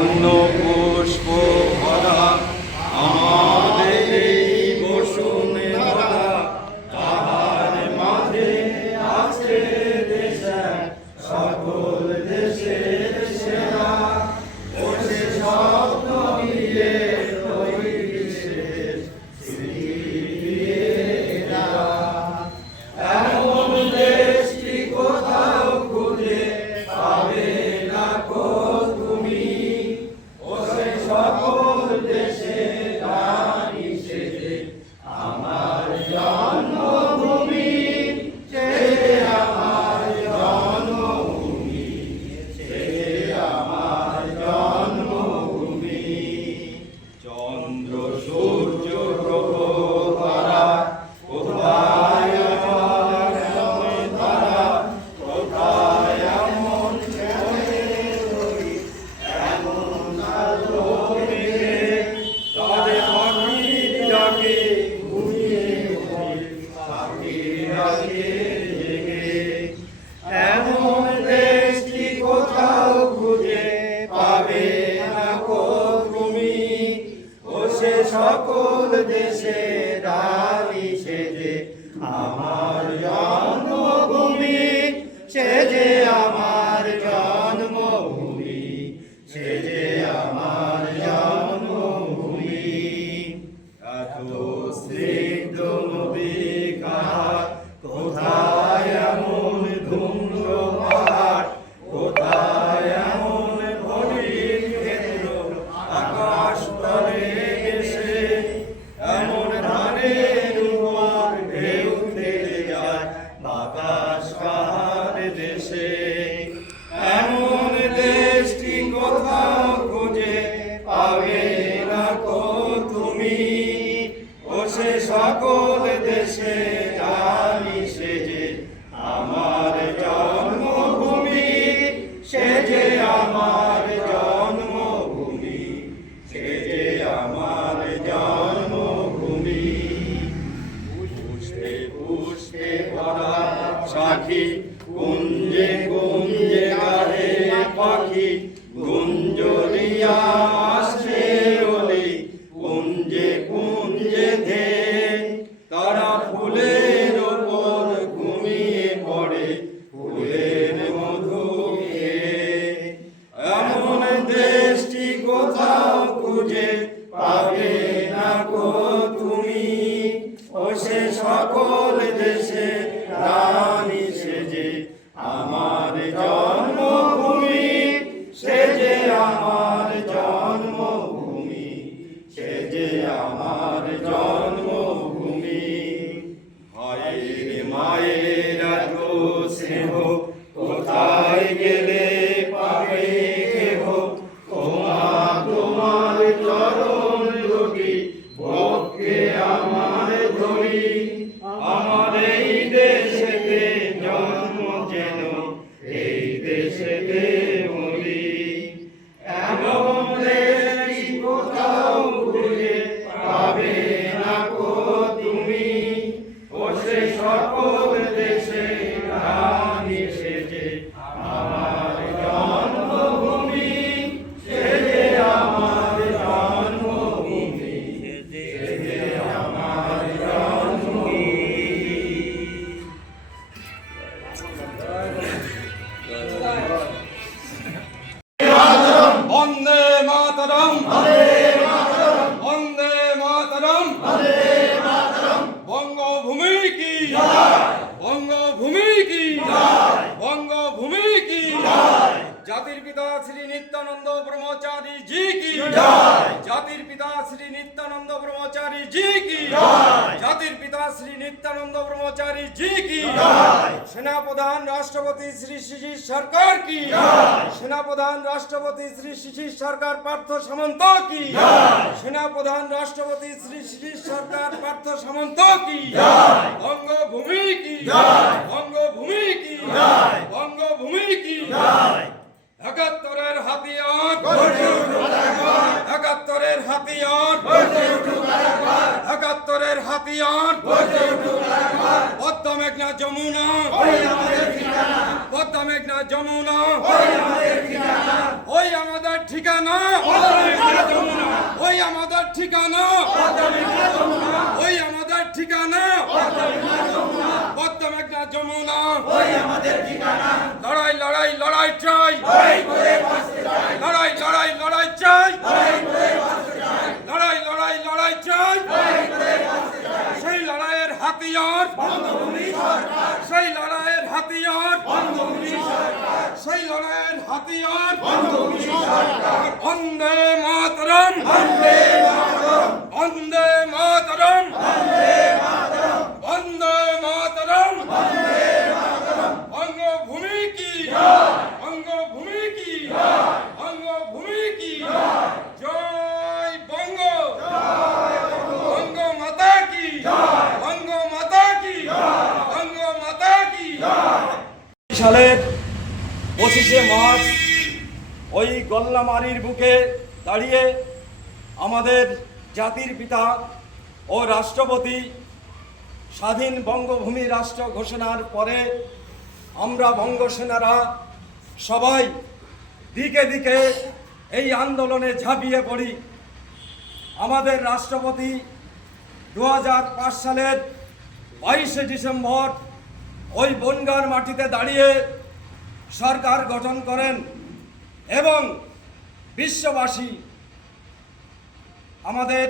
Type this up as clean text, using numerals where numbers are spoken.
অন্য পুষ্প ভরা আমাদের এই বসুনে ধরা, তাহার মাঝে আছে দেশ সকল দেশের সেরা। বসে স্বপ্ন নিয়ে তৈরি শেষ স্মৃতিরা। এমন দেশটি কোথাও খুঁজে পাবে না কো তুমি, ও সে সকল দেশে রানী সেজে আমার জন্মভূমি, সেজে আমার জন্মভূমি, সেজে আমার জন্মভূমি। চন্দ্র সূর্য গ্রহ তারা কোথায় আমার এমন তারা, কোথায় এমন এমন আলো মেঘে তাদের পাখির ডাকে ঘুমিয়ে ঘুমিয়ে পাখির ডাকে জেগে। এমন দেশটি কোথাও খুঁজে পাবে না কো তুমি, ও সে সকল দেশে রানী সেজে আমার জন্মভূমি, সেজে আমার জন্মভূমি, সেজে আমার জন্মভূমি। এত স্নিগ্ধ নদী কাহার, কোথায় এমন ধুম্র পাহাড়, কোথায় এমন ভরির ক্ষেত্র আকাশ তলে এসে, এমন ধানের উপর ঢেউ খেলে যায় বাতাস কাহার দেশে। এমন দেশটি কোথাও খুঁজে পাবে না কো তুমি, ও সে সকল দেশে রানী সেজে আমার জন্মভূমি, সেজে আমার জন্মভূমি, সেজে আমার জন্মভূমি। পুষ্পে পুষ্পে ভরা সাখী, কুঞ্জে কুঞ্জে গাহে পাখি, গুঞ্জরিয়া আসছে ওলি কুঞ্জে কুঞ্জে ধে। তারা ফুলের ওপর ঘুমিয়ে পড়ে ফুলের মধু খেয়ে। এমন দেশটি কোথাও খুঁজে পাবে না কো তুমি, ও সে সকল দেশে রানী সেজে আমার জন্মভূমি, সেজে আমার জন্মভূমি, সেজে আমার জন্মভূমি। ভাইয়ের মায়ের এত স্নেহ কোথায় গেলে পাবে কেহ, তোমা তোমার চরণ দুটি বক্ষে আমার ধরি। আমার এই দেশেতে জন্ম যেন এই দেশেতে মরি। এমন দেশটি কোথাও খুঁজে পাবে না কো তুমি, ও সে সকল দেশে রানী সেজে আমার জন্মভূমি, সেজে আমার জন্মভূমি, সেজে আমার জন্মভূমি। বন্দে মাতরম, বন্দে মাতরম, বঙ্গভূমি কি বঙ্গভূমি কি বঙ্গভূমি কি। জাতির পিতা শ্রী নিত্যানন্দ ব্রহ্মচারী জি কি, জাতির পিতা শ্রী নিত্যানন্দ ব্রহ্মচারী জি কি, জাতির পিতা শ্রী নিত্যানন্দ ব্রহ্মচারী জি কি। সেনাপ্রধান রাষ্ট্রপতি শ্রী শিশির সরকার কি, সেনাপ্রধান রাষ্ট্রপতি শ্রী শিশির সরকার পার্থ সামন্ত কি, সেনাপ্রধান রাষ্ট্রপতি শ্রী শিশির সরকার পার্থ সামন্ত কি। বঙ্গভূমি কি বঙ্গভূমি কি বঙ্গভূমি কি। একাত্তরের হাতিয়ার, একাত্তরের হাতিয়ার, একাত্তরের হাতিয়ার। পদ্মা মেঘনা যমুনা, পদ্মা মেঘনা যমুনা, ওই আমাদের ঠিকানা। ওই আমাদের ঠিকানা, ওই আমাদের ঠিকানা, পদ্মা মেঘনা যমুনা, লড়াই লড়াই লড়াই চাই, লড়াই লড়াই লড়াই চাই, লড়াই লড়াই লড়াই চাই, সেই লড়াইয়ের হাতিয়ার, সেই লড়াইয়ের হাতিয়ার, সেই লড়াইয়ের হাতিয়ার, বন্দে মাতরম, বন্দে মাতরম, বন্দে মাতরম, বঙ্গভূমি কি, বঙ্গভূমি কি, বঙ্গভূমি কি, জয় বঙ্গ, বঙ্গ মাতা কি, বঙ্গ মাতা কি, বঙ্গ মাতা কি। সালের 25শে মার্চ ওই গল্লামারির বুকে দাঁড়িয়ে আমাদের জাতির পিতা ও রাষ্ট্রপতি স্বাধীন বঙ্গভূমি রাষ্ট্র ঘোষণার পরে আমরা বঙ্গসেনারা সবাই দিকে দিকে এই আন্দোলনে ঝাঁপিয়ে পড়ি। আমাদের রাষ্ট্রপতি 2005 সালের 22শে ডিসেম্বর ওই বনগাঁর মাটিতে দাঁড়িয়ে সরকার গঠন করেন এবং বিশ্ববাসী আমাদের